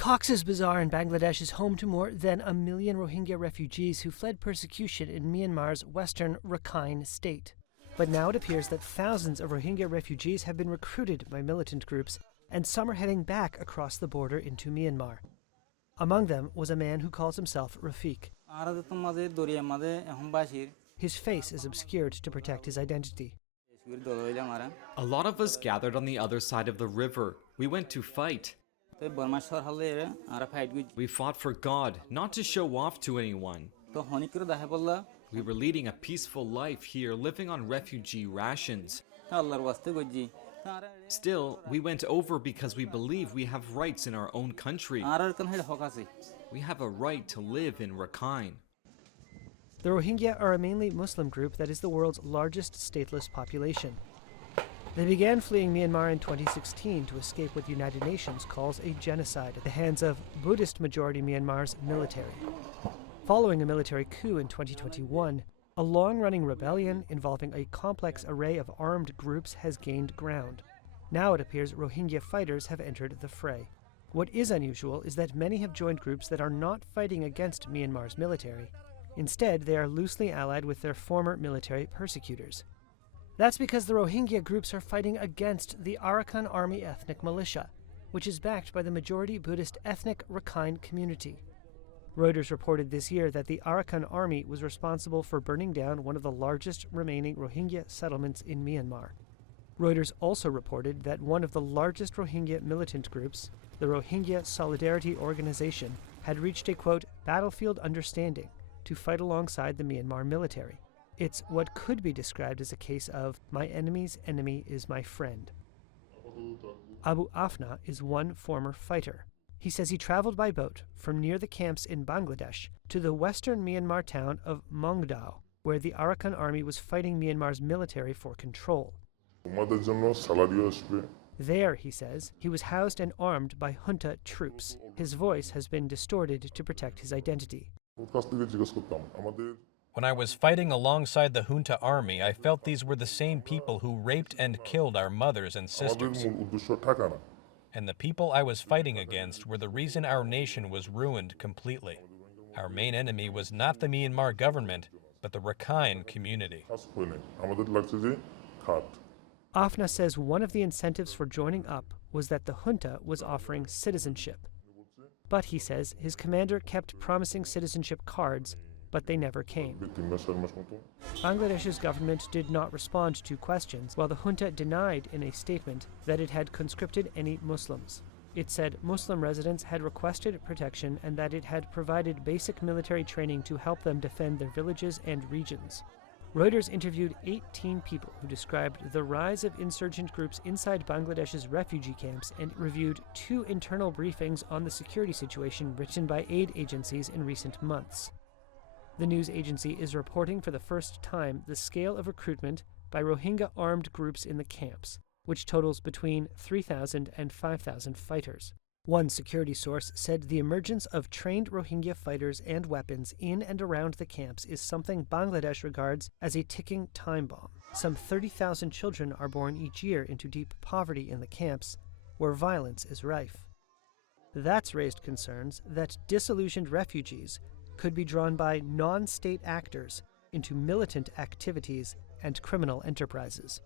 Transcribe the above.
Cox's Bazar in Bangladesh is home to more than 1 million Rohingya refugees who fled persecution in Myanmar's western Rakhine state. But now it appears that thousands of Rohingya refugees have been recruited by militant groups, and some are heading back across the border into Myanmar. Among them was a man who calls himself Rafiq. His face is obscured to protect his identity. A lot of us gathered on the other side of the river. We went to fight. We fought for God, not to show off to anyone. We were leading a peaceful life here, living on refugee rations. Still, we went over because we believe we have rights in our own country. We have a right to live in Rakhine. The Rohingya are a mainly Muslim group that is the world's largest stateless population. They began fleeing Myanmar in 2016 to escape what the United Nations calls a genocide at the hands of Buddhist-majority Myanmar's military. Following a military coup in 2021, a long-running rebellion involving a complex array of armed groups has gained ground. Now it appears Rohingya fighters have entered the fray. What is unusual is that many have joined groups that are not fighting against Myanmar's military. Instead, they are loosely allied with their former military persecutors. That's because the Rohingya groups are fighting against the Arakan Army ethnic militia, which is backed by the majority Buddhist ethnic Rakhine community. Reuters reported this year that the Arakan Army was responsible for burning down one of the largest remaining Rohingya settlements in Myanmar. Reuters also reported that one of the largest Rohingya militant groups, the Rohingya Solidarity Organization, had reached a, quote, battlefield understanding to fight alongside the Myanmar military. It's what could be described as a case of my enemy's enemy is my friend. Abu Afna is one former fighter. He says he traveled by boat from near the camps in Bangladesh to the western Myanmar town of Mongdao, where the Arakan army was fighting Myanmar's military for control. There, he says, he was housed and armed by junta troops. His voice has been distorted to protect his identity. When I was fighting alongside the junta army, I felt these were the same people who raped and killed our mothers and sisters. And the people I was fighting against were the reason our nation was ruined completely. Our main enemy was not the Myanmar government, but the Rakhine community. Afna says one of the incentives for joining up was that the junta was offering citizenship. But he says his commander kept promising citizenship cards, but they never came. Bangladesh's government did not respond to questions, while the junta denied in a statement that it had conscripted any Muslims. It said Muslim residents had requested protection and that it had provided basic military training to help them defend their villages and regions. Reuters interviewed 18 people who described the rise of insurgent groups inside Bangladesh's refugee camps and reviewed 2 internal briefings on the security situation written by aid agencies in recent months. The news agency is reporting for the first time the scale of recruitment by Rohingya armed groups in the camps, which totals between 3,000 and 5,000 fighters. One security source said the emergence of trained Rohingya fighters and weapons in and around the camps is something Bangladesh regards as a ticking time bomb. Some 30,000 children are born each year into deep poverty in the camps, where violence is rife. That's raised concerns that disillusioned refugees could be drawn by non-state actors into militant activities and criminal enterprises.